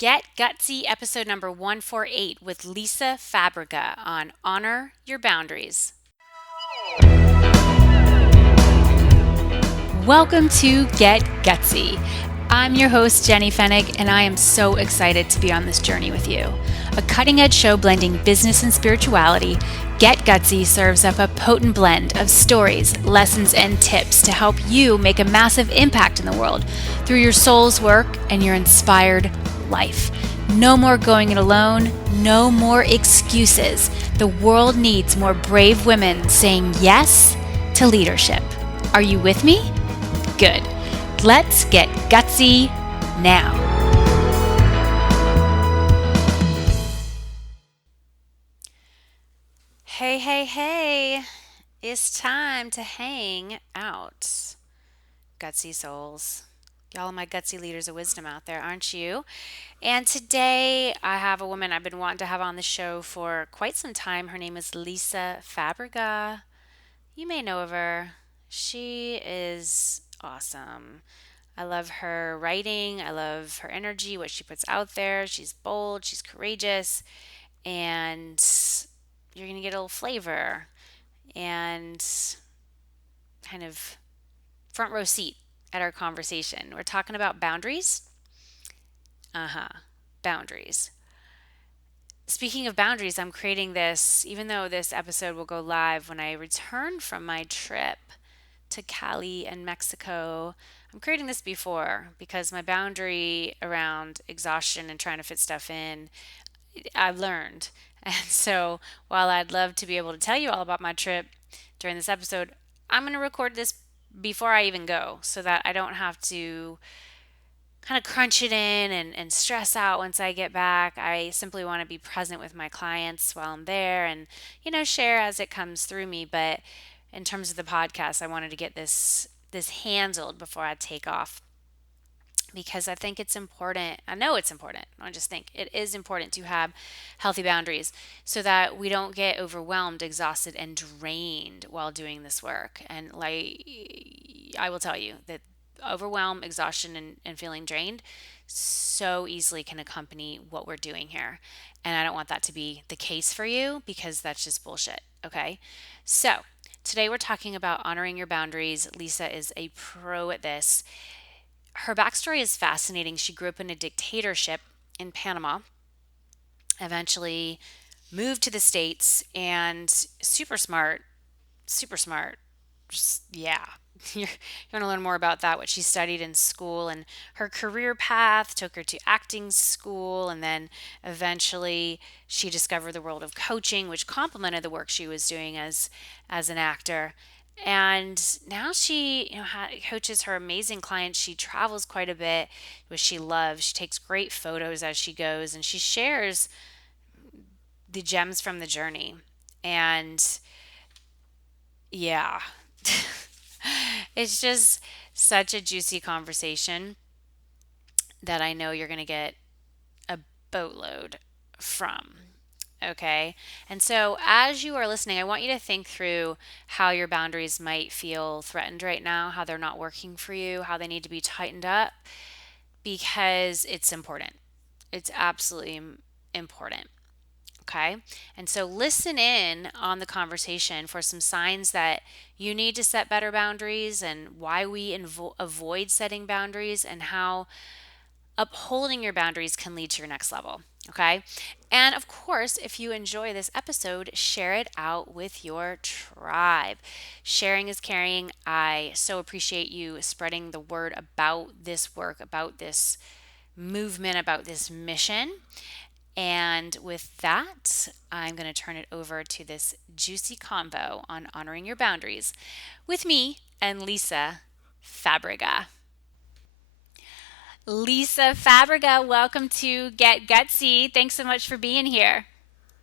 Get Gutsy, episode number 148 with Lisa Fabrega on Honor Your Boundaries. Welcome to Get Gutsy. I'm your host, Jenny Fennig, and I am so excited to be on this journey with you. A cutting-edge show blending business and spirituality, Get Gutsy serves up a potent blend of stories, lessons, and tips to help you make a massive impact in the world through your soul's work and your inspired life. No more going it alone, no more excuses. The world needs more brave women saying yes to leadership. Are you with me? Good. Let's get gutsy now. Hey, hey, hey. It's time to hang out. Gutsy souls. Y'all are my gutsy leaders of wisdom out there, aren't you? And today I have a woman I've been wanting to have on the show for quite some time. Her name is Lisa Fabrega. You may know of her. She is awesome. I love her writing. I love her energy, what she puts out there. She's bold, she's courageous, and you're going to get a little flavor and kind of front row seat at our conversation. We're talking about boundaries. Boundaries. Speaking of boundaries, I'm creating this, even though this episode will go live when I return from my trip to Cali and Mexico. I'm creating this before because my boundary around exhaustion and trying to fit stuff in, I've learned. And so while I'd love to be able to tell you all about my trip during this episode, I'm going to record this before I even go so that I don't have to kind of crunch it in and stress out once I get back. I simply want to be present with my clients while I'm there and, share as it comes through me. But in terms of the podcast, I wanted to get this handled before I take off because I think it's important. I know it's important. I just think it is important to have healthy boundaries so that we don't get overwhelmed, exhausted, and drained while doing this work. And I will tell you that overwhelm, exhaustion, and feeling drained so easily can accompany what we're doing here. And I don't want that to be the case for you because that's just bullshit. Okay. So today we're talking about honoring your boundaries. Lisa is a pro at this. Her backstory is fascinating. She grew up in a dictatorship in Panama, eventually moved to the States, and super smart. Just, yeah. You're going to learn more about that, what she studied in school, and her career path took her to acting school. And then eventually she discovered the world of coaching, which complemented the work she was doing as an actor. And now she coaches her amazing clients. She travels quite a bit, which she loves. She takes great photos as she goes, and she shares the gems from the journey. And yeah, it's just such a juicy conversation that I know you're going to get a boatload from. Okay. And so as you are listening, I want you to think through how your boundaries might feel threatened right now, how they're not working for you, how they need to be tightened up, because it's important. It's absolutely important. Okay. And so listen in on the conversation for some signs that you need to set better boundaries and why we avoid setting boundaries and how upholding your boundaries can lead to your next level. Okay. And of course, if you enjoy this episode, share it out with your tribe. Sharing is caring. I so appreciate you spreading the word about this work, about this movement, about this mission. And with that, I'm going to turn it over to this juicy convo on honoring your boundaries with me and Lisa Fabrega. Lisa Fabrega, welcome to Get Gutsy. Thanks so much for being here.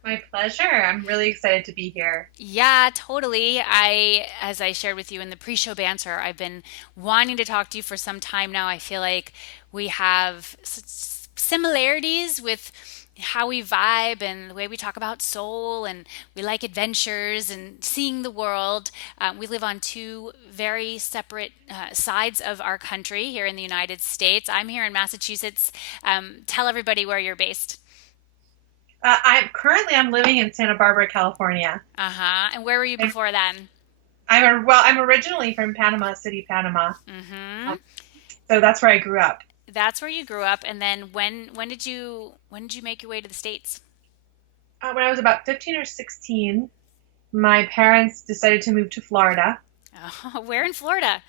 My pleasure. I'm really excited to be here. Yeah, totally. As I shared with you in the pre-show banter, I've been wanting to talk to you for some time now. I feel like we have similarities with how we vibe and the way we talk about soul and we like adventures and seeing the world. We live on two very separate sides of our country here in the United States. I'm here in Massachusetts. Tell everybody where you're based. I'm living in Santa Barbara, California. Uh huh. And where were you I'm, before then? I'm originally from Panama City, Panama. Mm hmm. Um, so that's where I grew up. That's where you grew up. And then when did you make your way to the States? When I was about 15 or 16, my parents decided to move to Florida, Oh, where in Florida?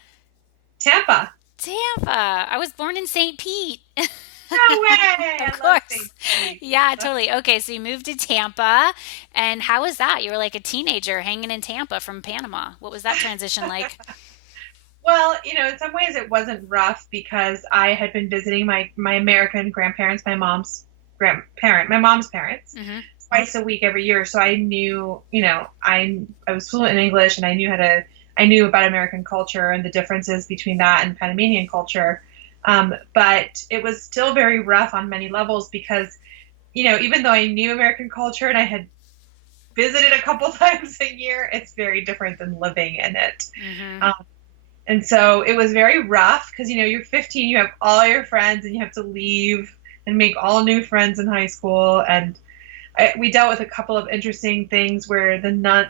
Tampa. Tampa. I was born in St. Pete. No way! Of I love St. course. Pete. Yeah, totally. Okay, so you moved to Tampa, and how was that? You were like a teenager hanging in Tampa from Panama. What was that transition like? Well, in some ways it wasn't rough because I had been visiting my American grandparents, my mom's parents, Hmm. twice a week every year. So I knew, I was fluent in English and I knew about American culture and the differences between that and Panamanian culture. But it was still very rough on many levels because, even though I knew American culture and I had visited a couple times a year, it's very different than living in it. Hmm. Um, and so it was very rough because, you're 15, you have all your friends, and you have to leave and make all new friends in high school. And we dealt with a couple of interesting things where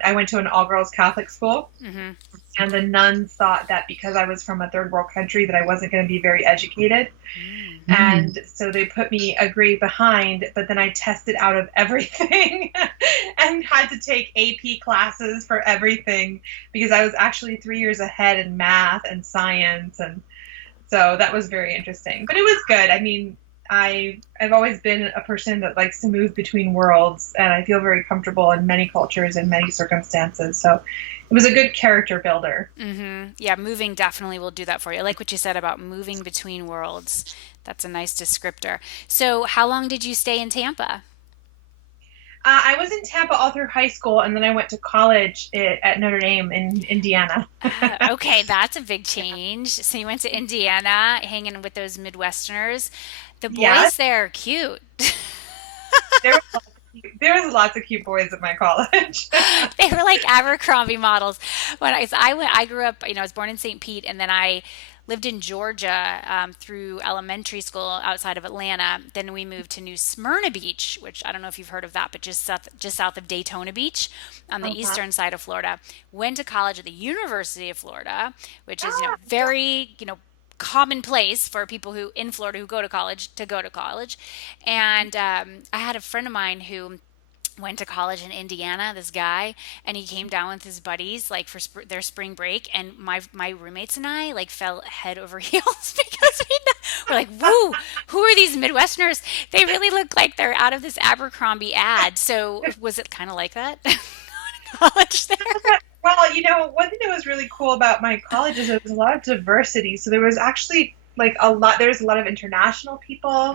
I went to an all girls Catholic school, Hmm. and the nuns thought that because I was from a third world country that I wasn't going to be very educated. Mm. And so they put me a grade behind, but then I tested out of everything and had to take AP classes for everything because I was actually 3 years ahead in math and science. And so that was very interesting. But it was good. I mean, I've always been a person that likes to move between worlds, and I feel very comfortable in many cultures and many circumstances. So it was a good character builder. Hmm. Yeah, moving definitely will do that for you. I like what you said about moving between worlds. That's a nice descriptor. So, how long did you stay in Tampa? I was in Tampa all through high school, and then I went to college at Notre Dame in Indiana. Okay, that's a big change. So you went to Indiana, hanging with those Midwesterners. The Yeah, boys there are cute. there was lots of cute boys at my college. They were like Abercrombie models. I grew up, I was born in St. Pete, and then I lived in Georgia through elementary school outside of Atlanta. Then we moved to New Smyrna Beach, which I don't know if you've heard of that, but just south of Daytona Beach on the Uh-huh. eastern side of Florida. Went to college at the University of Florida, which is Ah, very commonplace for people who in Florida who go to college. And I had a friend of mine who went to college in Indiana, this guy, and he came down with his buddies like for their spring break, and my roommates and I like fell head over heels because we're like, "Woo, who are these Midwesterners? They really look like they're out of this Abercrombie ad." So was it kind of like that? College there? well, one thing that was really cool about my college is there was a lot of diversity. So there was actually there's a lot of international people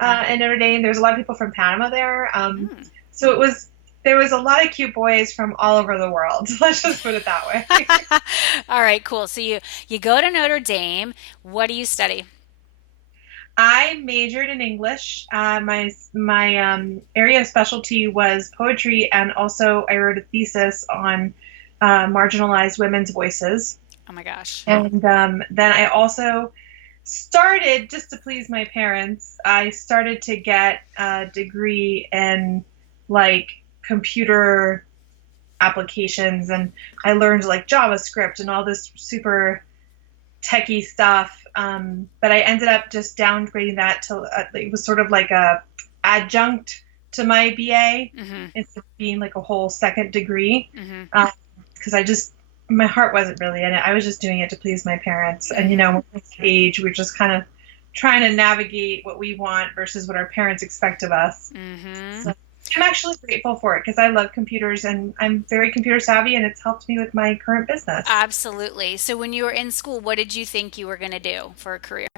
Hmm. in Notre Dame. There's a lot of people from Panama there. Hmm. So there was a lot of cute boys from all over the world. Let's just put it that way. All right, cool. So you go to Notre Dame. What do you study? I majored in English. My area of specialty was poetry, and also I wrote a thesis on marginalized women's voices. Oh my gosh. And then I also started, just to please my parents, I started to get a degree in like computer applications, and I learned like JavaScript and all this super techie stuff. But I ended up just downgrading that to it was sort of like a adjunct to my BA Hmm. instead of being like a whole second degree. Hmm. Because my heart wasn't really in it. I was just doing it to please my parents. And Hmm. when we're this age, we're just kind of trying to navigate what we want versus what our parents expect of us. Hmm. So I'm actually grateful for it because I love computers and I'm very computer savvy, and it's helped me with my current business. Absolutely. So when you were in school, what did you think you were going to do for a career?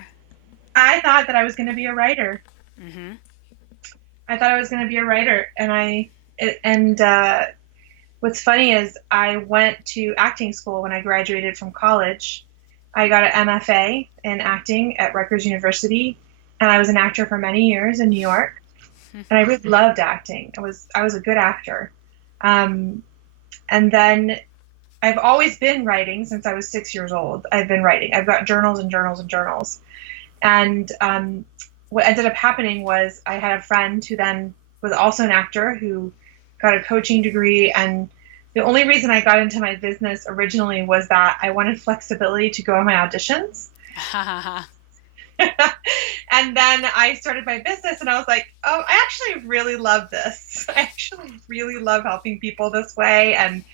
I thought that I was going to be a writer. Hmm. I thought I was going to be a writer, and what's funny is I went to acting school when I graduated from college. I got an MFA in acting at Rutgers University, and I was an actor for many years in New York. and I really loved acting. I was a good actor. Um, and then I've always been writing since I was 6 years old. I've been writing. I've got journals and journals and journals. And what ended up happening was I had a friend who then was also an actor who got a coaching degree. And the only reason I got into my business originally was that I wanted flexibility to go on my auditions. And then I started my business and I was like, oh, I actually really love this. I actually really love helping people this way. And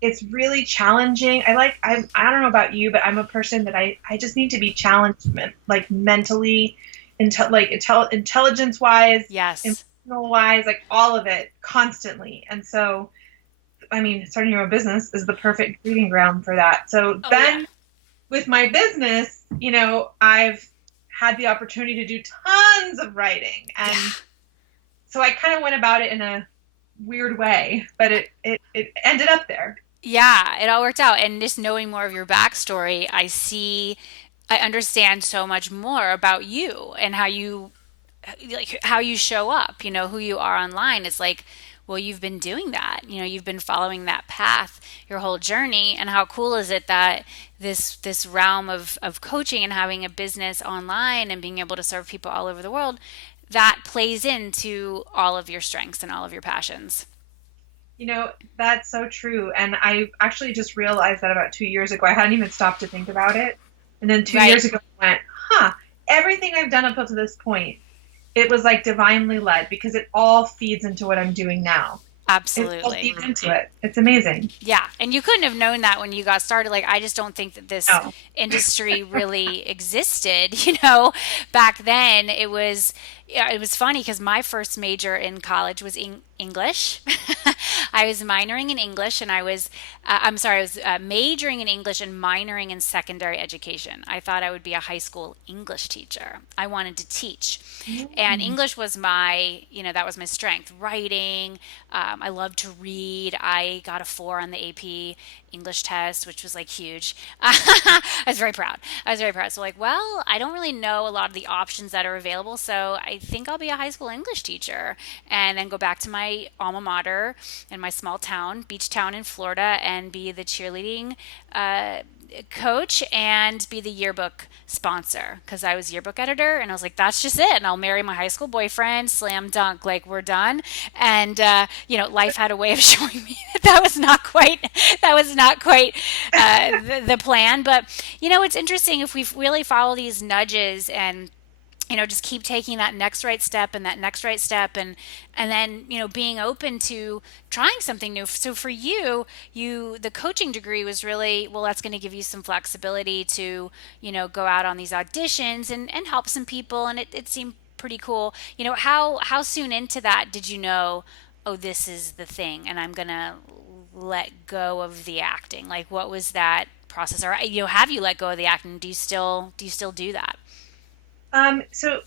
it's really challenging. I don't know about you, but I'm a person that I just need to be challenged, like mentally, intelligence wise, Yes. emotional wise, like all of it constantly. And so, I mean, starting your own business is the perfect breeding ground for that. So Oh, yeah. then with my business, I've had the opportunity to do tons of writing. And Yeah. so I kind of went about it in a weird way, but it ended up there. Yeah, it all worked out. And just knowing more of your backstory, I understand so much more about you and how you show up, who you are online. It's like, well, you've been doing that. You've been following that path your whole journey. And how cool is it that this realm of coaching and having a business online and being able to serve people all over the world, that plays into all of your strengths and all of your passions. That's so true. And I actually just realized that about 2 years ago. I hadn't even stopped to think about it. And then two Right. years ago, I went, everything I've done up to this point, it was like divinely led because it all feeds into what I'm doing now. It all Absolutely. feeds into it. It's amazing. Yeah, and you couldn't have known that when you got started. Like, I just don't think that this No. industry really existed. Back then it was, yeah, it was funny because my first major in college was English. I was minoring in English, and I'm sorry, I was majoring in English and minoring in secondary education. I thought I would be a high school English teacher. I wanted to teach, and Mm. English was that was my strength. Writing, I loved to read. I got a 4 on the AP English test, which was like huge. I was very proud. I was very proud. So, like, well, I don't really know a lot of the options that are available, so I think I'll be a high school English teacher and then go back to my alma mater in my small town, beach town in Florida, and be the cheerleading coach and be the yearbook sponsor because I was yearbook editor, and I was like, that's just it. And I'll marry my high school boyfriend, slam dunk, like, we're done. And life had a way of showing me that was not quite the plan. But it's interesting if we really follow these nudges and just keep taking that next right step and that next right step, and then being open to trying something new. So for you the coaching degree was really, well, that's going to give you some flexibility to go out on these auditions and help some people, and it seemed pretty cool. How soon into that did you know, oh, this is the thing and I'm going to let go of the acting? Like, what was that process? Or have you let go of the acting? Do you still do that? So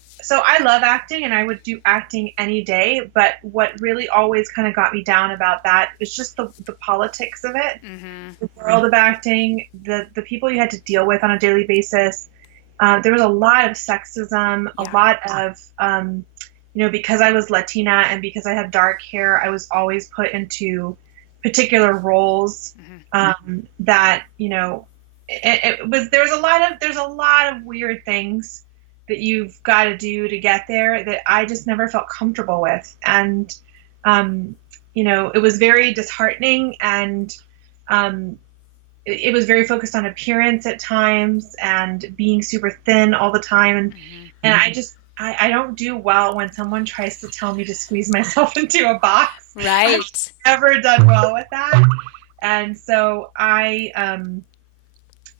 I love acting and I would do acting any day, but what really always kind of got me down about that is just the politics of it, Mm-hmm. the world of acting, the people you had to deal with on a daily basis. There was a lot of sexism, a Yeah. lot of, because I was Latina and because I had dark hair, I was always put into particular roles Mm-hmm. that, there's a lot of weird things that you've got to do to get there that I just never felt comfortable with. And, it was very disheartening, and it was very focused on appearance at times and being super thin all the time. And I don't do well when someone tries to tell me to squeeze myself into a box. I've Right. never done well with that. And so I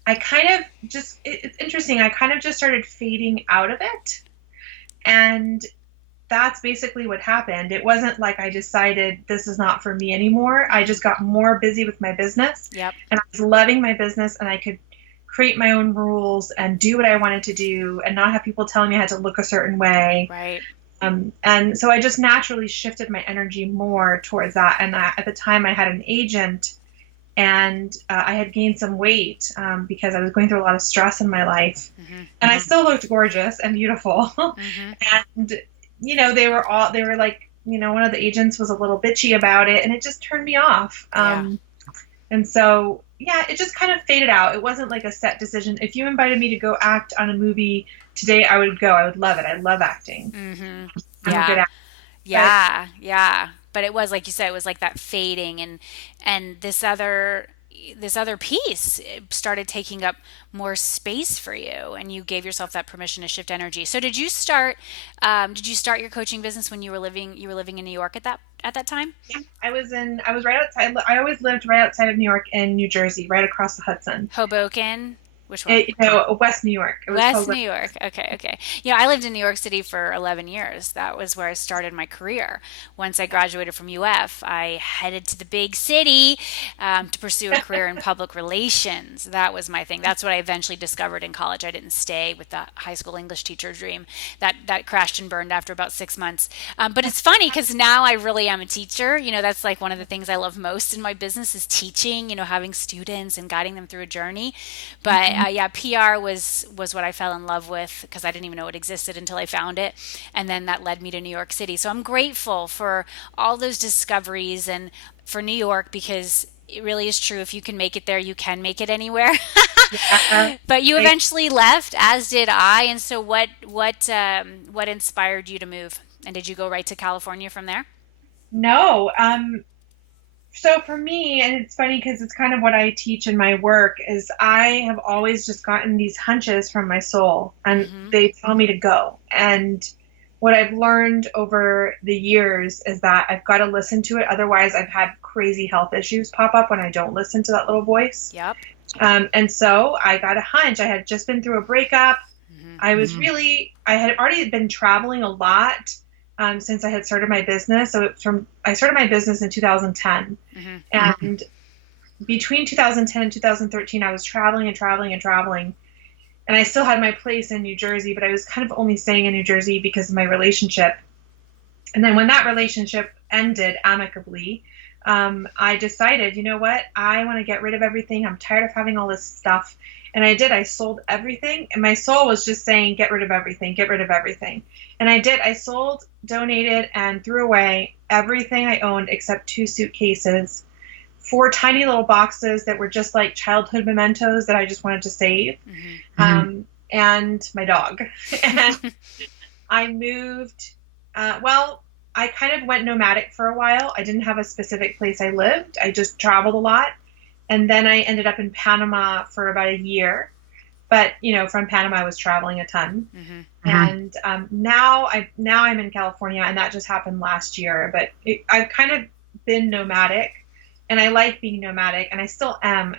kind of it's interesting. I kind of just started fading out of it. And that's basically what happened. It wasn't like I decided this is not for me anymore. I just got more busy with my business, Yep. and I was loving my business, and I could create my own rules and do what I wanted to do and not have people telling me I had to look a certain way. Right. And so I just naturally shifted my energy more towards that. And at the time I had an agent, and I had gained some weight because I was going through a lot of stress in my life. Mm-hmm. And I still looked gorgeous and beautiful. Mm-hmm. And they were like, one of the agents was a little bitchy about it, and it just turned me off. Yeah. And so, yeah, it just kind of faded out. It wasn't like a set decision. If you invited me to go act on a movie today, I would go. I would love it. I love acting. Mm-hmm. I'm a good Yeah. actor. But Yeah. Yeah. But it was like you said, it was like that fading, and this other piece started taking up more space for you, and you gave yourself that permission to shift energy. So did you start your coaching business when you were living in New York at that time? yeah, I was right outside. I always lived right outside of New York in New Jersey, right across the Hudson. Hoboken? Which one? West New York. It was West called New York. Okay, okay. I lived in New York City for 11 years. That was where I started my career. Once I graduated from UF, I headed to the big city to pursue a career in public relations. That was my thing. That's what I eventually discovered in college. I didn't stay with the high school English teacher dream. That crashed and burned after about 6 months. But it's funny because now I really am a teacher. That's like one of the things I love most in my business is teaching. Having students and guiding them through a journey. But yeah, PR was what I fell in love with because I didn't even know it existed until I found it, and then that led me to New York City. So I'm grateful for all those discoveries and for New York because it really is true. If you can make it there, you can make it anywhere. yeah. But you I, eventually left, as did I. And so, what inspired you to move? And did you go right to California from there? no. So for me, and it's funny because it's kind of what I teach in my work, is I have always just gotten these hunches from my soul, and Mm-hmm. they tell me to go. And what I've learned over the years is that I've got to listen to it. Otherwise, I've had crazy health issues pop up when I don't listen to that little voice. Yep. And so I got a hunch. I had just been through a breakup. Mm-hmm. I had already been traveling a lot since I had started my business. I started my business in 2010. Mm-hmm. And between 2010 and 2013, I was traveling and traveling and traveling. And I still had my place in New Jersey, but I was kind of only staying in New Jersey because of my relationship. And then when that relationship ended amicably, I decided, you know what? I want to get rid of everything. I'm tired of having all this stuff. And I did. I sold everything. And my soul was just saying, get rid of everything, get rid of everything. And I did. I sold, donated, and threw away everything I owned except 2 suitcases, 4 tiny little boxes that were just like childhood mementos that I just wanted to save, and my dog. And I moved. Well, I kind of went nomadic for a while. I didn't have a specific place I lived. I just traveled a lot. And then I ended up in Panama for about a year. But, from Panama, I was traveling a ton. Mm-hmm. And now I'm in California, and that just happened last year. But I've kind of been nomadic, and I like being nomadic, and I still am.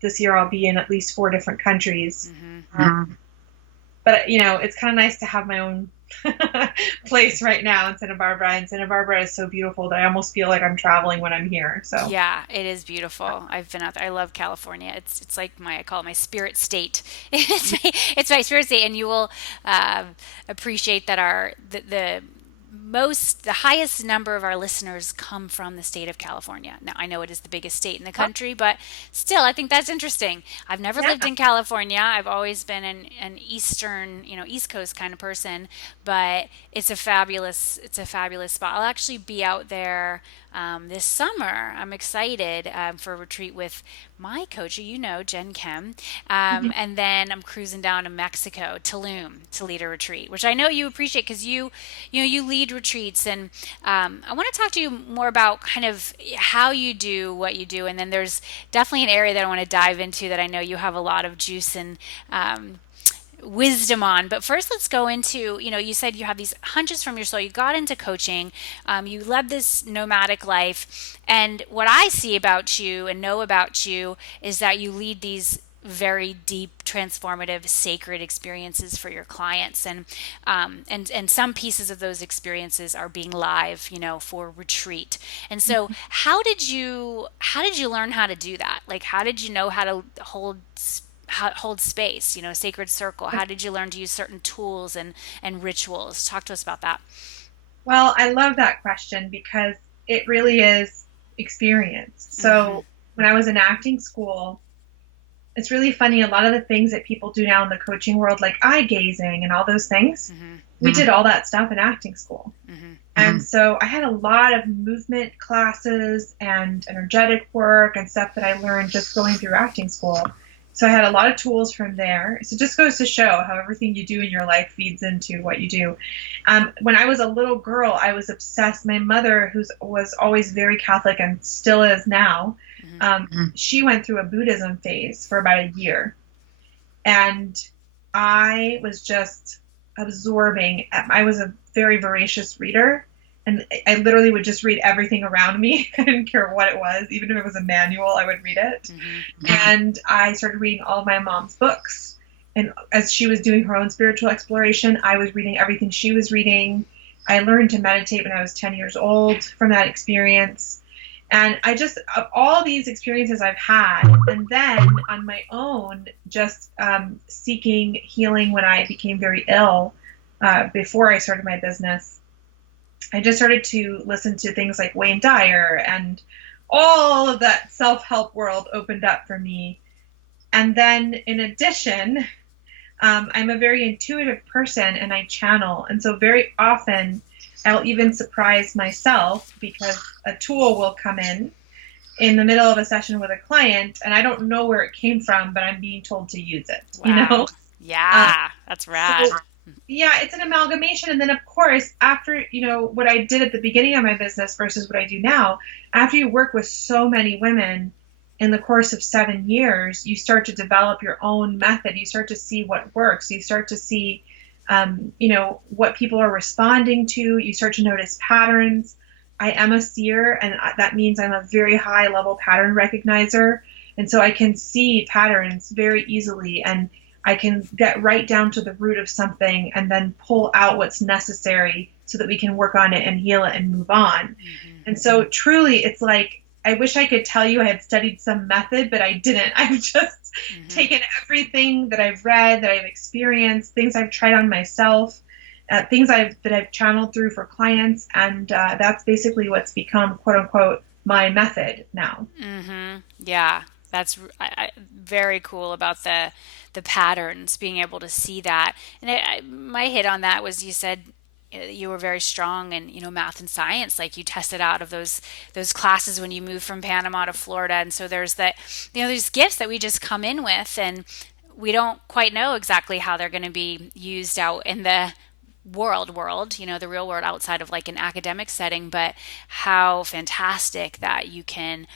This year I'll be in at least 4 different countries. Mm-hmm. But it's kind of nice to have my own place right now in Santa Barbara, and Santa Barbara is so beautiful that I almost feel like I'm traveling when I'm here. So Yeah, it is beautiful. I've been out there. I love California. It's like I call it my spirit state. It's my spirit state, and you will appreciate that the highest number of our listeners come from the state of California. Now, I know it is the biggest state in the country, but still, I think that's interesting. I've never lived yeah, in California. I've always been an eastern, East Coast kind of person, but it's a fabulous spot. I'll actually be out there this summer. I'm excited for a retreat with my coach, Jen Kim, and then I'm cruising down to Mexico, Tulum, to lead a retreat, which I know you appreciate because you lead retreats, and I want to talk to you more about kind of how you do what you do, and then there's definitely an area that I want to dive into that I know you have a lot of juice and wisdom on. But first, let's go into, you said you have these hunches from your soul. You got into coaching, you led this nomadic life. And what I see about you and know about you is that you lead these very deep, transformative, sacred experiences for your clients, and some pieces of those experiences are being live, for retreat. And so, how did you learn how to do that? Like, how did you know how to hold space, sacred circle? How did you learn to use certain tools and rituals? Talk to us about that. well, I love that question because it really is experience. Mm-hmm. So when I was in acting school, It's really funny. A lot of the things that people do now in the coaching world, like eye gazing and all those things, Mm-hmm. we did all that stuff in acting school. Mm-hmm. And so I had a lot of movement classes and energetic work and stuff that I learned just going through acting school. So I had a lot of tools from there. So it just goes to show how everything you do in your life feeds into what you do. When I was a little girl, I was obsessed. My mother, who was always very Catholic and still is now, Mm-hmm. she went through a Buddhism phase for about a year. And I was just absorbing. I was a very voracious reader, and I literally would just read everything around me. I didn't care what it was, even if it was a manual, I would read it. Mm-hmm. And I started reading all of my mom's books. And as she was doing her own spiritual exploration, I was reading everything she was reading. I learned to meditate when I was 10 years old from that experience. And I just, of all these experiences I've had, and then on my own, just seeking healing when I became very ill before I started my business, I just started to listen to things like Wayne Dyer, and all of that self help world opened up for me. And then, in addition, I'm a very intuitive person and I channel. And so, very often, I'll even surprise myself because a tool will come in the middle of a session with a client, and I don't know where it came from, but I'm being told to use it, you Wow. know? Yeah, that's rad. So, yeah, it's an amalgamation. And then, of course, after, what I did at the beginning of my business versus what I do now, after you work with so many women in the course of 7 years, you start to develop your own method. You start to see what works. You start to see, what people are responding to. You start to notice patterns. I am a seer, and that means I'm a very high level pattern recognizer. And so I can see patterns very easily, and I can get right down to the root of something and then pull out what's necessary so that we can work on it and heal it and move on. Mm-hmm. And so truly, it's like, I wish I could tell you I had studied some method, but I didn't. I've just Mm-hmm. taken everything that I've read, that I've experienced, things I've tried on myself, things that I've channeled through for clients, and that's basically what's become, quote unquote, my method now. Mm-hmm. Yeah, that's very cool about the patterns, being able to see that. And my hit on that was you said you were very strong in math and science, like you tested out of those classes when you moved from Panama to Florida, and so there's that there's gifts that we just come in with, and we don't quite know exactly how they're going to be used out in the world, the real world outside of like an academic setting, but how fantastic that you can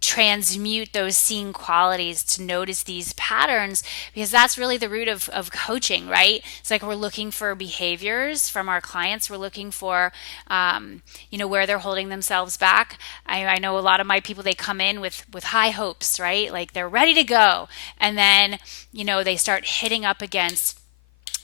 transmute those seeing qualities to notice these patterns, because that's really the root of coaching, right? It's like we're looking for behaviors from our clients. We're looking for where they're holding themselves back. I know a lot of my people, they come in with high hopes, right? Like they're ready to go, and then they start hitting up against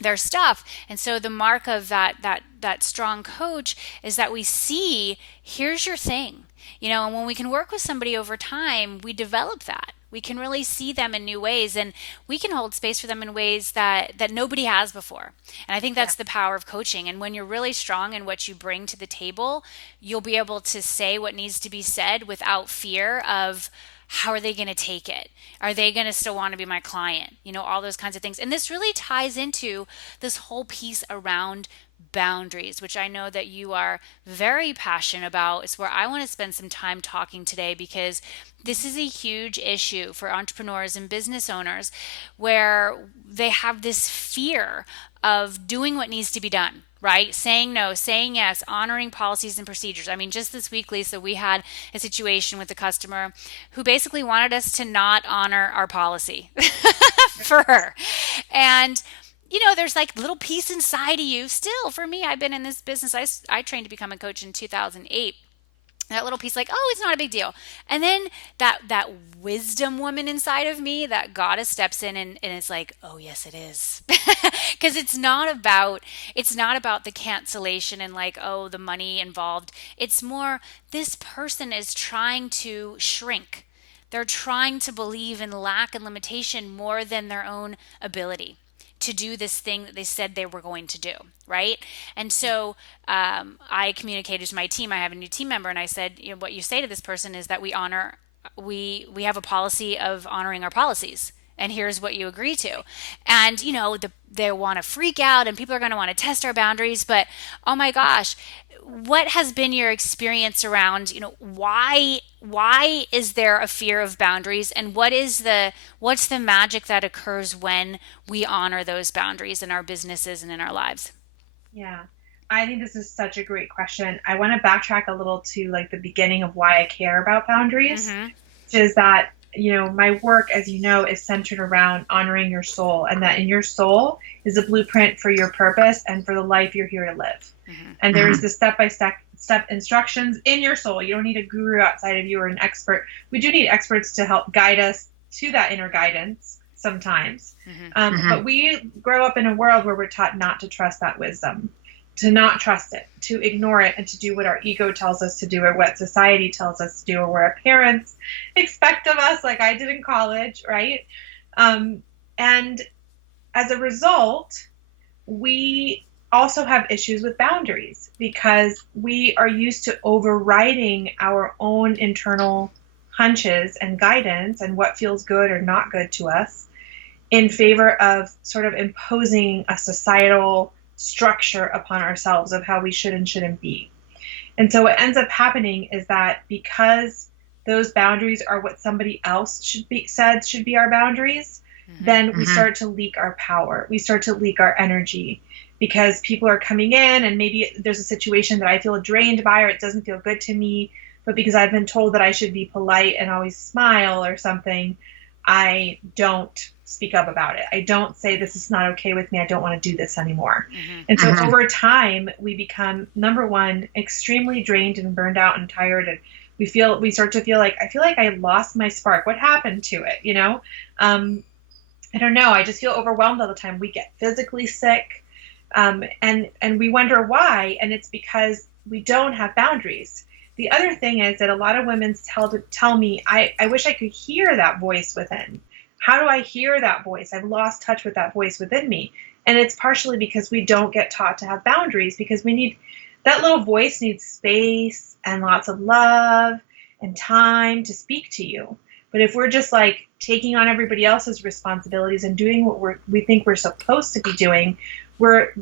their stuff. And so the mark of that strong coach is that we see, here's your thing. And when we can work with somebody over time, we develop that. We can really see them in new ways, and we can hold space for them in ways that nobody has before. And I think Yeah. that's the power of coaching. And when you're really strong in what you bring to the table, you'll be able to say what needs to be said without fear of how are they going to take it? Are they going to still want to be my client? All those kinds of things. And this really ties into this whole piece around boundaries, which I know that you are very passionate about. It's where I want to spend some time talking today, because this is a huge issue for entrepreneurs and business owners, where they have this fear of doing what needs to be done, right? Saying no, saying yes, honoring policies and procedures. I mean, just this week, Lisa, we had a situation with a customer who basically wanted us to not honor our policy for her. And there's like little piece inside of you. Still, for me, I've been in this business. I trained to become a coach in 2008. That little piece, like, oh, it's not a big deal. And then that wisdom woman inside of me, that goddess, steps in and is like, oh yes it is. Because it's not about the cancellation and like, oh, the money involved. It's more, this person is trying to shrink. They're trying to believe in lack and limitation more than their own ability to do this thing that they said they were going to do, right? And so I communicated to my team. I have a new team member, and I said, what you say to this person is that we honor we have a policy of honoring our policies, and here's what you agree to. And they want to freak out, and people are going to want to test our boundaries. But oh my gosh, what has been your experience around, why is there a fear of boundaries, and what's the magic that occurs when we honor those boundaries in our businesses and in our lives? Yeah. I think this is such a great question. I want to backtrack a little to like the beginning of why I care about boundaries, Mm-hmm. which is that, my work, as you know, is centered around honoring your soul, and that in your soul is a blueprint for your purpose and for the life you're here to live. Mm-hmm. And there's the step instructions in your soul. You don't need a guru outside of you or an expert. We do need experts to help guide us to that inner guidance sometimes. Mm-hmm. But we grow up in a world where we're taught not to trust that wisdom, to not trust it, to ignore it, and to do what our ego tells us to do, or what society tells us to do, or what our parents expect of us, like I did in college, right? And as a result, we also have issues with boundaries because we are used to overriding our own internal hunches and guidance and what feels good or not good to us in favor of sort of imposing a societal structure upon ourselves of how we should and shouldn't be. And so what ends up happening is that because those boundaries are what somebody else should be our boundaries, Mm-hmm. then we start to leak our power. We start to leak our energy because people are coming in, and maybe there's a situation that I feel drained by, or it doesn't feel good to me, but because I've been told that I should be polite and always smile or something, I don't speak up about it. I don't say, this is not okay with me. I don't want to do this anymore. Mm-hmm. And so over time, we become, number one, extremely drained and burned out and tired. And we start to feel like, I feel like I lost my spark. What happened to it? I don't know. I just feel overwhelmed all the time. We get physically sick. And we wonder why. And it's because we don't have boundaries. The other thing is that a lot of women tell me, I wish I could hear that voice within. How do I hear that voice? I've lost touch with that voice within me. And it's partially because we don't get taught to have boundaries, because that little voice needs space and lots of love and time to speak to you. But if we're just like taking on everybody else's responsibilities and doing what we think we're supposed to be doing, we're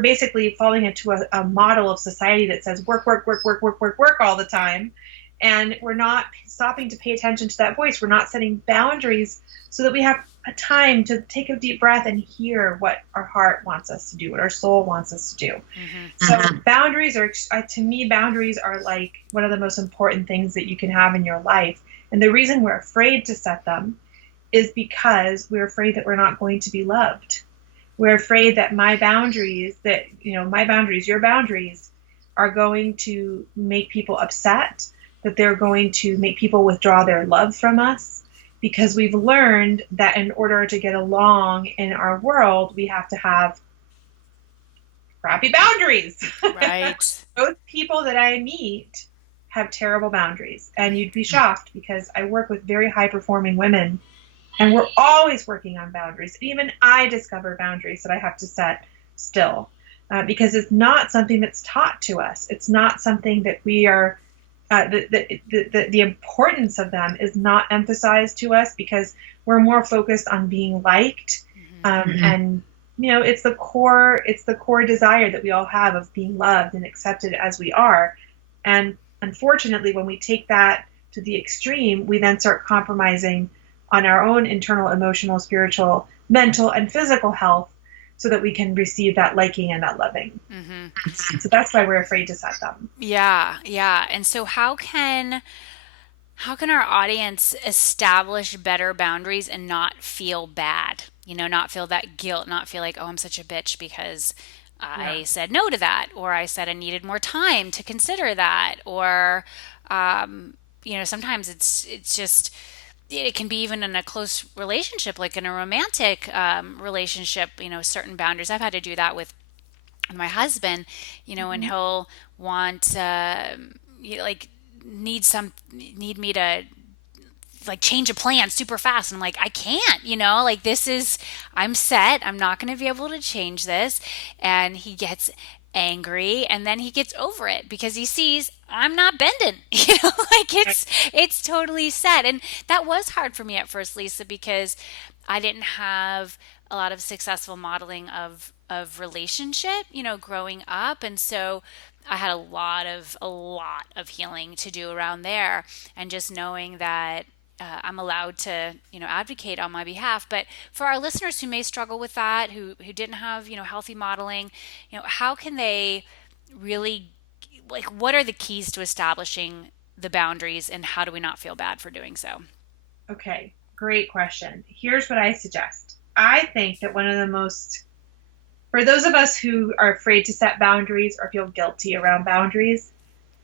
basically falling into a model of society that says work, work, work, work, work, work, work all the time. And we're not stopping to pay attention to that voice. We're not setting boundaries so that we have a time to take a deep breath and hear what our heart wants us to do, what our soul wants us to do. Mm-hmm. So boundaries to me, boundaries are like one of the most important things that you can have in your life. And the reason we're afraid to set them is because we're afraid that we're not going to be loved. We're afraid that your boundaries are going to make people upset, that they're going to make people withdraw their love from us, because we've learned that in order to get along in our world, we have to have crappy boundaries. Right. Both people that I meet have terrible boundaries, and you'd be shocked because I work with very high performing women, and we're always working on boundaries. Even I discover boundaries that I have to set still, because it's not something that's taught to us. It's not something that we are the importance of them is not emphasized to us, because we're more focused on being liked. And it's the core desire that we all have of being loved and accepted as we are. And unfortunately, when we take that to the extreme, we then start compromising on our own internal, emotional, spiritual, mental, and physical health so that we can receive that liking and that loving. Mm-hmm. So that's why we're afraid to set them. Yeah. And so how can our audience establish better boundaries and not feel bad? Not feel that guilt, not feel like, oh, I'm such a bitch because I said no to that, or I said I needed more time to consider that, or sometimes it's just, it can be even in a close relationship, like in a romantic relationship. Certain boundaries. I've had to do that with my husband. And he'll want need me to like change a plan super fast, and I'm like, I can't, like, I'm set, I'm not going to be able to change this. And he gets angry, and then he gets over it because he sees I'm not bending. Like it's totally set. And that was hard for me at first, Lisa, because I didn't have a lot of successful modeling of relationship, growing up. And so I had a lot of healing to do around there, and just knowing that I'm allowed to, advocate on my behalf. But for our listeners who may struggle with that, who didn't have, healthy modeling, how can they really, like, what are the keys to establishing the boundaries, and how do we not feel bad for doing so? Okay, great question. Here's what I suggest. I think that one of the most, for those of us who are afraid to set boundaries or feel guilty around boundaries,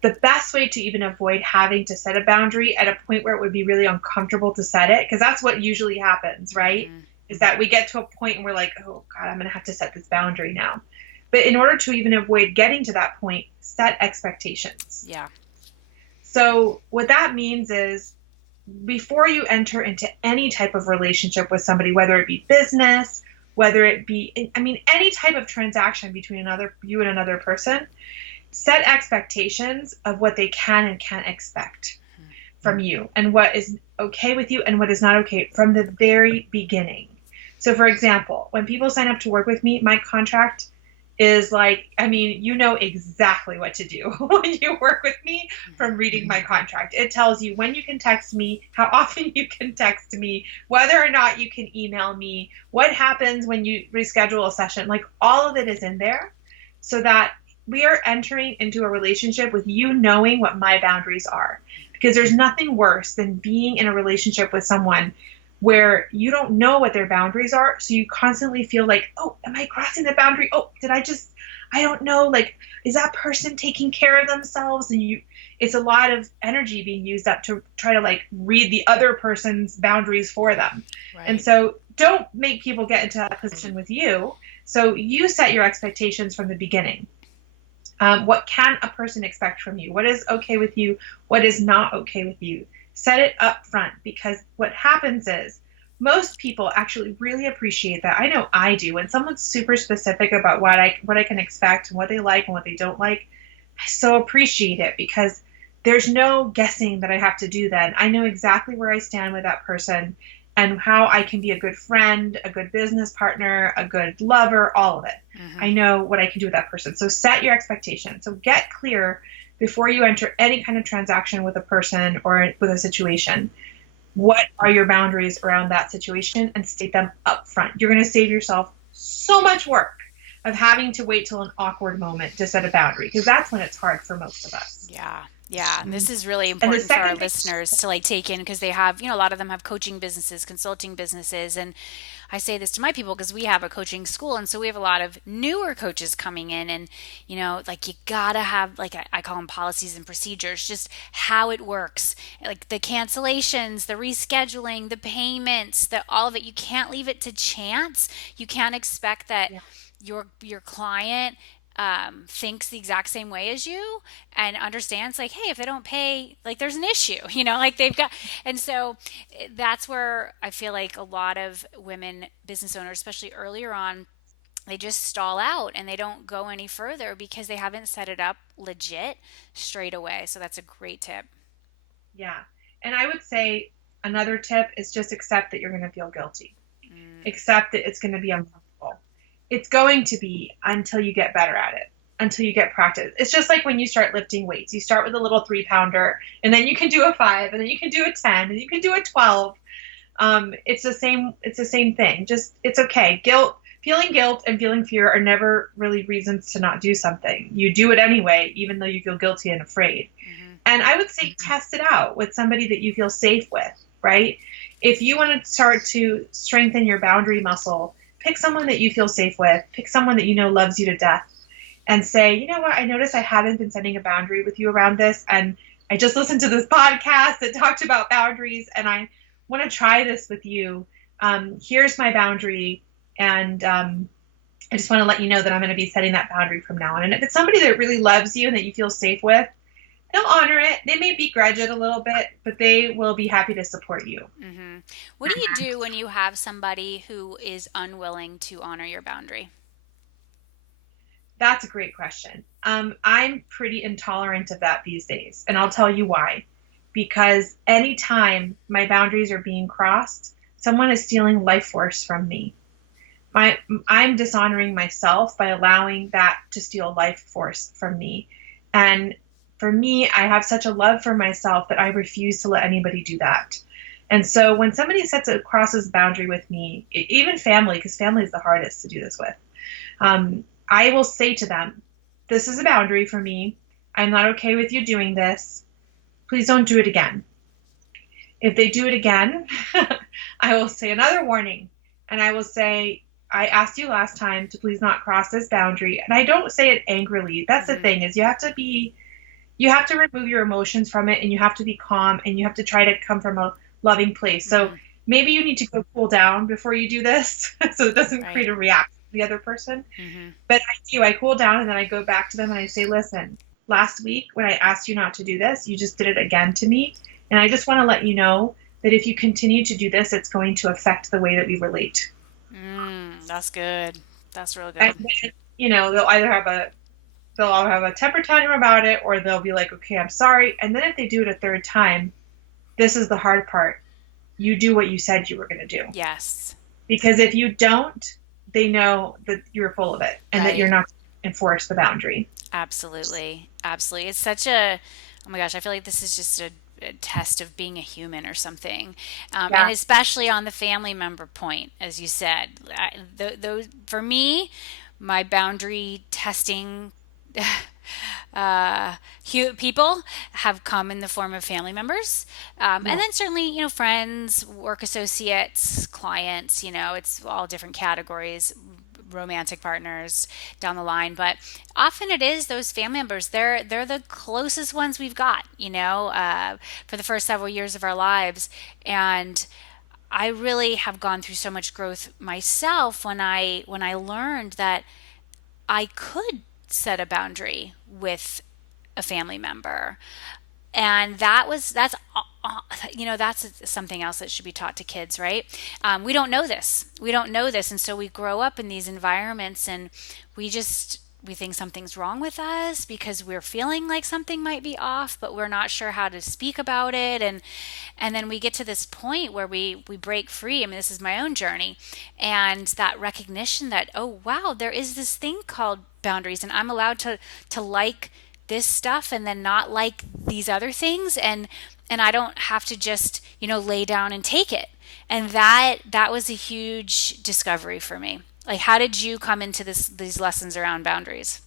the best way to even avoid having to set a boundary at a point where it would be really uncomfortable to set it, because that's what usually happens, right? Mm-hmm. Is that we get to a point and we're like, oh God, I'm going to have to set this boundary now. But in order to even avoid getting to that point, set expectations. Yeah. So, what that means is before you enter into any type of relationship with somebody, whether it be business, whether it be, I mean, any type of transaction between you and another person, set expectations of what they can and can't expect from you, and what is okay with you and what is not okay from the very beginning. So, for example, when people sign up to work with me, my contract is like, I mean, you know exactly what to do when you work with me from reading my contract. It tells you when you can text me, how often you can text me, whether or not you can email me, what happens when you reschedule a session. Like, all of it is in there, so that we are entering into a relationship with you knowing what my boundaries are. Because there's nothing worse than being in a relationship with someone where you don't know what their boundaries are. So you constantly feel like, oh, am I crossing the boundary? Oh, I don't know. Like, is that person taking care of themselves? And it's a lot of energy being used up to try to like read the other person's boundaries for them. And Right. so don't make people get into that position with you. So you set your expectations from the beginning. What can a person expect from you? What is okay with you? What is not okay with you? Set it up front, because what happens is most people actually really appreciate that. I know I do. When someone's super specific about what I can expect and what they like and what they don't like, I so appreciate it, because there's no guessing that I have to do then. I know exactly where I stand with that person and how I can be a good friend, a good business partner, a good lover, all of it. Mm-hmm. I know what I can do with that person. So set your expectations. So get clear before you enter any kind of transaction with a person or with a situation. What are your boundaries around that situation, and state them up front. You're going to save yourself so much work of having to wait till an awkward moment to set a boundary, because that's when it's hard for most of us. Yeah. Yeah. And this is really And the important for our second thing, listeners to like take in, because they have, a lot of them have coaching businesses, consulting businesses. And I say this to my people because we have a coaching school. And so we have a lot of newer coaches coming in, and, like, you gotta have, like, I call them policies and procedures, just how it works, like the cancellations, the rescheduling, the payments, all of it. You can't leave it to chance. You can't expect that yeah, your client thinks the exact same way as you, and understands, like, hey, if they don't pay, like, there's an issue, like they've got. And so that's where I feel like a lot of women business owners, especially earlier on, they just stall out and they don't go any further because they haven't set it up legit straight away. So that's a great tip. yeah. And I would say another tip is just accept that you're going to feel guilty. Mm, Accept that it's going to be uncomfortable. It's going to be, until you get better at it, until you get practice. It's just like when you start lifting weights. You start with a little 3 pounder, and then you can do a 5, and then you can do a 10, and you can do a 12. It's the same. It's the same thing. Just, it's okay. Feeling guilt and feeling fear are never really reasons to not do something. You do it anyway, even though you feel guilty and afraid. mm-hmm. And I would say test it out with somebody that you feel safe with, right? If you want to start to strengthen your boundary muscle, pick someone that you feel safe with, pick someone that you know loves you to death, and say, you know what, I noticed I haven't been setting a boundary with you around this, and I just listened to this podcast that talked about boundaries, and I want to try this with you. Here's my boundary, and I just want to let you know that I'm going to be setting that boundary from now on. And if it's somebody that really loves you and that you feel safe with, they'll honor it. They may begrudge it a little bit, but they will be happy to support you. Mm-hmm. What do you do when you have somebody who is unwilling to honor your boundary? That's a great question. I'm pretty intolerant of that these days, and I'll tell you why. Because anytime my boundaries are being crossed, someone is stealing life force from me. My, I'm dishonoring myself by allowing that to steal life force from me. And for me, I have such a love for myself that I refuse to let anybody do that. And so when somebody sets a crosses boundary with me, even family, because family is the hardest to do this with, I will say to them, this is a boundary for me. I'm not okay with you doing this. Please don't do it again. If they do it again, I will say another warning. And I will say, I asked you last time to please not cross this boundary. And I don't say it angrily. That's the Mm-hmm. thing is you have to remove your emotions from it and you have to be calm and you have to try to come from a loving place. So Mm-hmm. maybe you need to go cool down before you do this so it doesn't Right. create a reaction to the other person. Mm-hmm. But I do, I cool down and then I go back to them and I say, listen, last week when I asked you not to do this, you just did it again to me. And I just want to let you know that if you continue to do this, it's going to affect the way that we relate. That's good. That's real And good. then, they'll either have a temper tantrum about it or they'll be like, okay, I'm sorry. And then if they do it a third time, this is the hard part. You do what you said you were going to do. Yes. Because if you don't, they know that you're full of it and that Right. you're not enforce the boundary. Absolutely. Absolutely. It's such a, oh my gosh, I feel like this is just a test of being a human or something. And Yeah. especially on the family member point, as you said. Those, for me, my boundary testing people have come in the form of family members. And Yeah. then certainly, friends, work associates, clients, it's all different categories, romantic partners down the line, but often it is those family members. They're the closest ones we've got, for the first several years of our lives. And I really have gone through so much growth myself when I learned that I could set a boundary with a family member. And that's something else that should be taught to kids, right? We don't know this, and so we grow up in these environments and we think something's wrong with us because we're feeling like something might be off, but we're not sure how to speak about it. And then we get to this point where we break free. I mean, this is my own journey, and that recognition that, oh wow, there is this thing called boundaries, and I'm allowed to like this stuff and then not like these other things, and I don't have to just lay down and take it. And that was a huge discovery for me. Like, how did you come into these lessons around boundaries?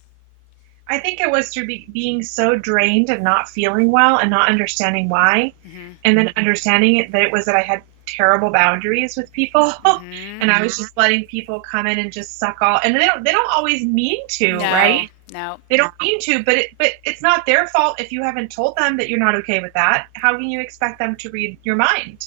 I think it was through being so drained and not feeling well and not understanding why, Mm-hmm. and then understanding it that it was that I had terrible boundaries with people, and I Mm-hmm. was just letting people come in and just suck all. And they don't always mean to, No, right? no, They don't mean to, but it's not their fault if you haven't told them that you're not okay with that. How can you expect them to read your mind?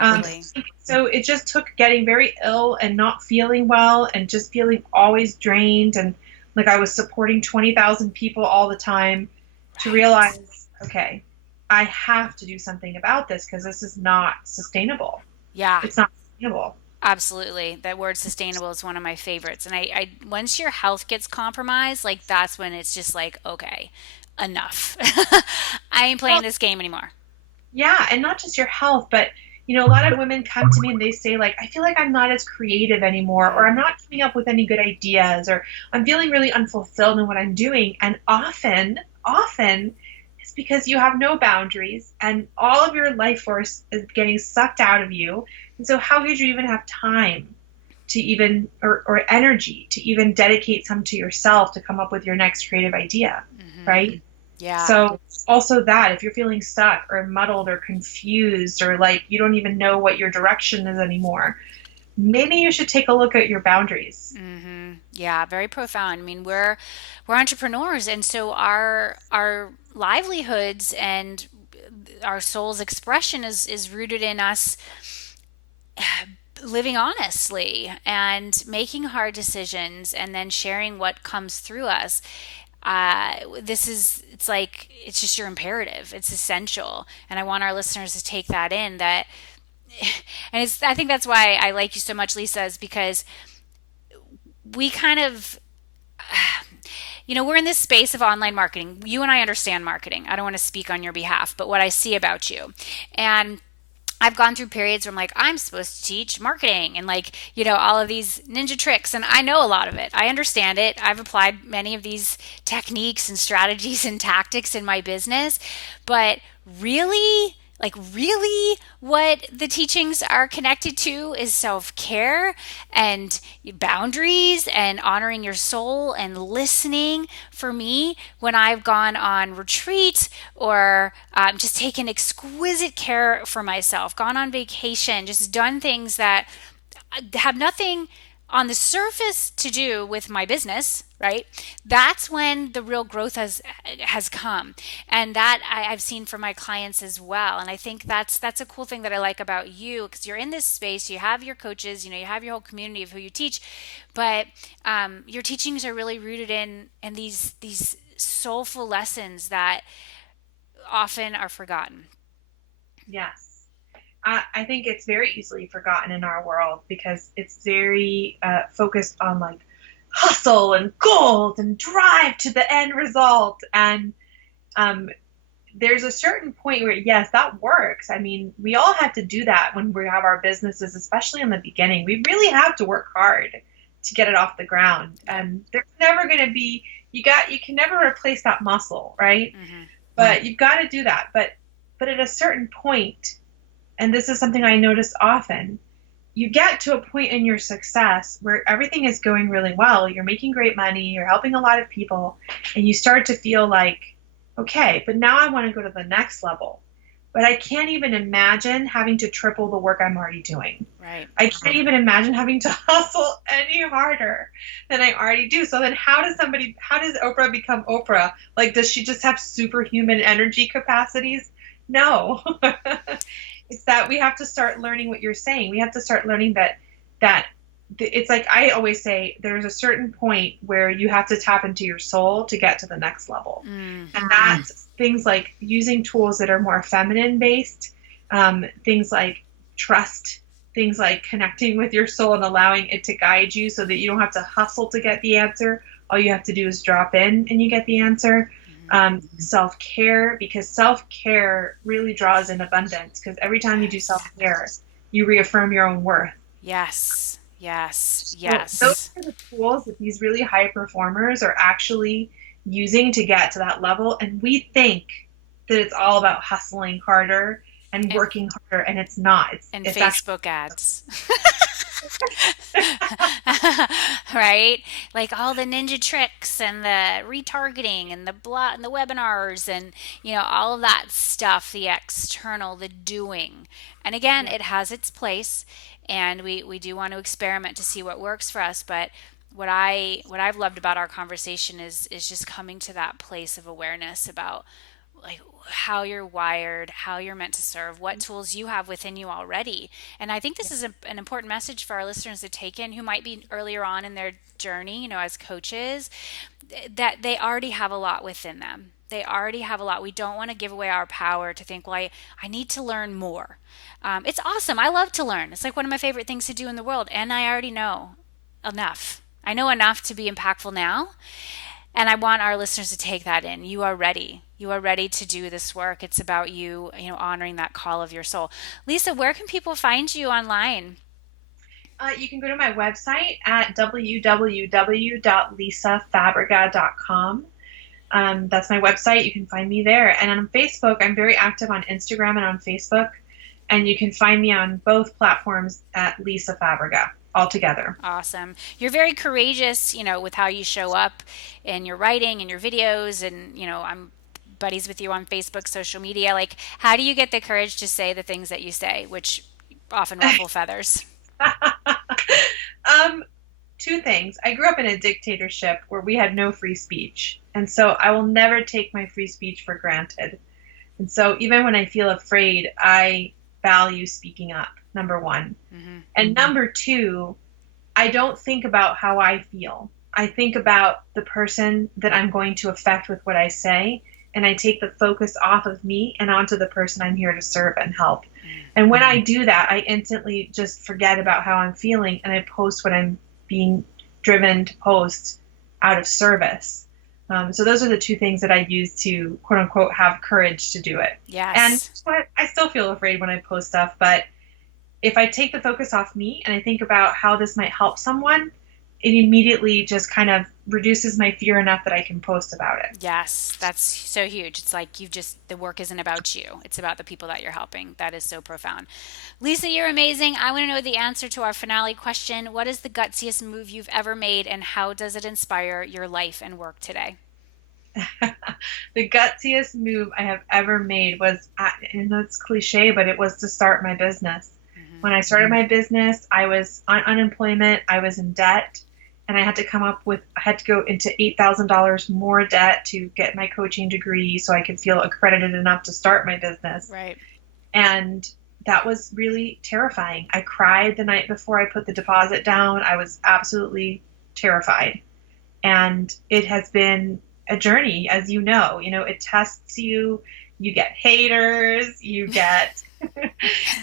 Um, exactly. so it just took getting very ill and not feeling well and just feeling always drained and like I was supporting 20,000 people all the time to Right. realize, okay, I have to do something about this because this is not sustainable. Yeah, It's not sustainable. absolutely. That word sustainable is one of my favorites. And I once your health gets compromised, like that's when it's just like, okay, enough. I ain't playing Well, this game anymore. yeah, and not just your health, but a lot of women come to me and they say like, I feel like I'm not as creative anymore, or I'm Mm, not coming up with any good ideas, or I'm feeling really unfulfilled in what I'm doing. And often it's because you have no boundaries and all of your life force is getting sucked out of you. And so how could you even have time to even or energy to even dedicate some to yourself to come up with your next creative idea, mm-hmm. right? Yeah. So also that if you're feeling stuck or muddled or confused or like you don't even know what your direction is anymore, maybe you should take a look at your boundaries. Yeah, very profound. I mean, we're entrepreneurs, and so our livelihoods and our soul's expression is rooted in us living honestly and making hard decisions and then sharing what comes through us. It's like it's just your imperative. It's essential, and I want our listeners to take that in. That, and I think that's why I like you so much, Lisa, is because we kind of we're in this space of online marketing. You and I understand marketing. I don't want to speak on your behalf, but what I see about you. And I've gone through periods where I'm like, I'm supposed to teach marketing and like, all of these ninja tricks. And I know a lot of it. I understand it. I've applied many of these techniques and strategies and tactics in my business. But really, like, really, what the teachings are connected to is self care and boundaries and honoring your soul and listening. For me, when I've gone on retreat or just taken exquisite care for myself, gone on vacation, just done things that have nothing on the surface to do with my business, right? That's when the real growth has come, and that I've seen for my clients as well. And I think that's a cool thing that I like about you, because you're in this space, you have your coaches, you have your whole community of who you teach, but your teachings are really rooted in these soulful lessons that often are forgotten. Yes. I think it's very easily forgotten in our world because it's very focused on like hustle and gold and drive to the end result. And um, there's a certain point where, yes, that works. I mean, we all have to do that when we have our businesses, especially in the beginning. We really have to work hard to get it off the ground. And there's never going to be, you can never replace that muscle, right? Mm-hmm. But you've got to do that. But at a certain point, and this is something I notice often, you get to a point in your success where everything is going really well. You're making great money, you're helping a lot of people, and you start to feel like, okay, but now I want to go to the next level. But I can't even imagine having to triple the work I'm already doing. Right. I can't even imagine having to hustle any harder than I already do. So then how does Oprah become Oprah? Like, does she just have superhuman energy capacities? No. It's that we have to start learning what you're saying. We have to start learning that it's like I always say, there's a certain point where you have to tap into your soul to get to the next level. Mm-hmm. And that's things like using tools that are more feminine based, things like trust, things like connecting with your soul and allowing it to guide you so that you don't have to hustle to get the answer. All you have to do is drop in and you get the answer. Self-care, because self-care really draws in abundance, because every time you do self-care, you reaffirm your own worth. Yes, yes, So yes. those are the tools that these really high performers are actually using to get to that level. And we think that it's all about hustling harder and working harder, and it's not. And It's Facebook ads. Right? Like all the ninja tricks and the retargeting and the webinars and all of that stuff, the external, the doing. And again, yeah. it has its place, and we do want to experiment to see what works for us, but what I've loved about our conversation is just coming to that place of awareness about like how you're wired, how you're meant to serve, what tools you have within you already. And I think this is an important message for our listeners to take in who might be earlier on in their journey, as coaches, that they already have a lot within them. They already have a lot. We don't want to give away our power to think, well, I need to learn more. It's awesome. I love to learn. It's like one of my favorite things to do in the world. And I already know enough. I know enough to be impactful now. And I want our listeners to take that in. You are ready. You are ready to do this work. It's about you, honoring that call of your soul. Lisa, where can people find you online? You can go to my website at www.lisafabrega.com. That's my website. You can find me there. And on Facebook, I'm very active on Instagram and on Facebook. And you can find me on both platforms at Lisa Fabrega altogether. Awesome. You're very courageous, with how you show up in your writing and your videos. And, I'm buddies with you on Facebook, social media. Like, how do you get the courage to say the things that you say, which often ruffle feathers? Two things. I grew up in a dictatorship where we had no free speech. And so I will never take my free speech for granted. And so even when I feel afraid, I value speaking up, number one. Mm-hmm. And number two, I don't think about how I feel. I think about the person that I'm going to affect with what I say. And I take the focus off of me and onto the person I'm here to serve and help. Mm-hmm. And when I do that, I instantly just forget about how I'm feeling and I post what I'm being driven to post out of service. So those are the two things that I use to, quote unquote, have courage to do it. And Yes. I still feel afraid when I post stuff, but if I take the focus off me and I think about how this might help someone, it immediately just kind of reduces my fear enough that I can post about it. Yes, that's so huge. It's like the work isn't about you. It's about the people that you're helping. That is so profound. Lisa, you're amazing. I want to know the answer to our finale question. What is the gutsiest move you've ever made, and how does it inspire your life and work today? The gutsiest move I have ever made was, and it's cliche, but it was to start my business. Hmm. When I started my business, I was on unemployment, I was in debt, and I had to go into $8,000 more debt to get my coaching degree so I could feel accredited enough to start my business. Right. And that was really terrifying. I cried the night before I put the deposit down. I was absolutely terrified. And it has been a journey, as you know. You know, it tests you. You get haters. You get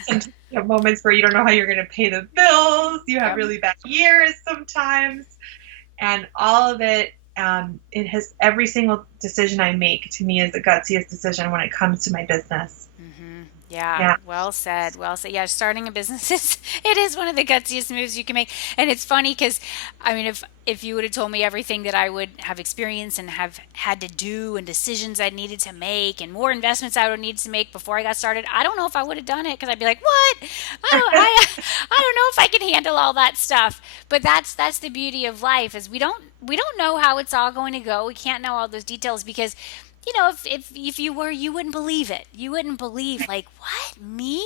some moments where you don't know how you're going to pay the bills. You have Yep. really bad years sometimes. And all of it, it has every single decision I make to me is the gutsiest decision when it comes to my business. Hmm. Yeah, Yeah. well said. Well said. Yeah, starting a business is it is one of the gutsiest moves you can make. And it's funny because I mean if you would have told me everything that I would have experienced and have had to do and decisions I needed to make and more investments I would need to make before I got started, I don't know if I would have done it because I'd be like, "What? I don't know if I can handle all that stuff." But that's the beauty of life is we don't know how it's all going to go. We can't know all those details because if you were, you wouldn't believe it. You wouldn't believe, like, what, me?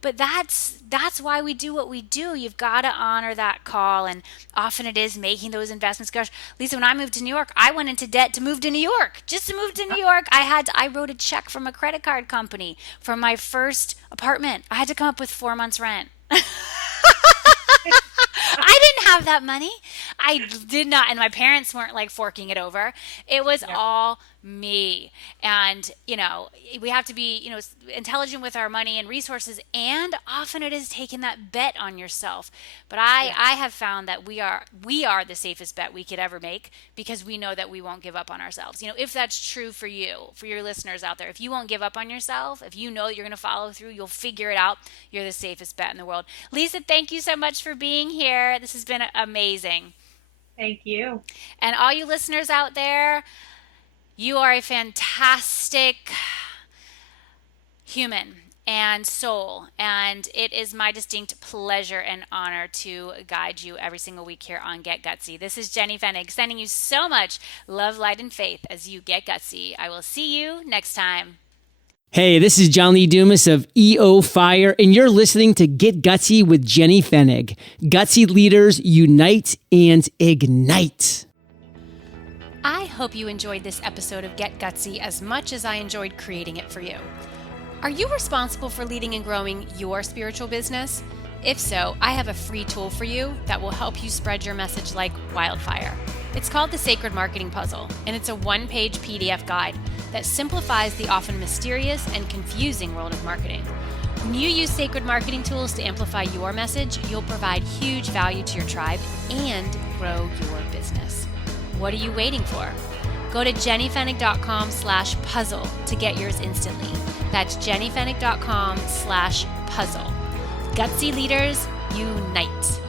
But that's why we do what we do. You've got to honor that call, and often it is making those investments. Gosh, Lisa, when I moved to New York, I went into debt to move to New York. Just to move to New York, I wrote a check from a credit card company for my first apartment. I had to come up with 4 months rent. I didn't have that money. I did not, and my parents weren't like forking it over. It was Yeah. all me. And, we have to be, intelligent with our money and resources. And often it is taking that bet on yourself. But Yeah. I have found that we are the safest bet we could ever make because we know that we won't give up on ourselves. If that's true for you, for your listeners out there, if you won't give up on yourself, if you know that you're going to follow through, you'll figure it out. You're the safest bet in the world. Lisa, thank you so much for being here. This has been amazing. Thank you. And all you listeners out there, you are a fantastic human and soul. And it is my distinct pleasure and honor to guide you every single week here on Get Gutsy. This is Jenny Fennig sending you so much love, light, and faith as you get gutsy. I will see you next time. Hey, this is John Lee Dumas of EO Fire, and you're listening to Get Gutsy with Jenny Fennig. Gutsy leaders unite and ignite. I hope you enjoyed this episode of Get Gutsy as much as I enjoyed creating it for you. Are you responsible for leading and growing your spiritual business? If so, I have a free tool for you that will help you spread your message like wildfire. It's called the Sacred Marketing Puzzle, and it's a one-page PDF guide that simplifies the often mysterious and confusing world of marketing. When you use sacred marketing tools to amplify your message, you'll provide huge value to your tribe and grow your business. What are you waiting for? Go to jennyfennig.com/puzzle to get yours instantly. That's jennyfennig.com/puzzle. Gutsy leaders, unite.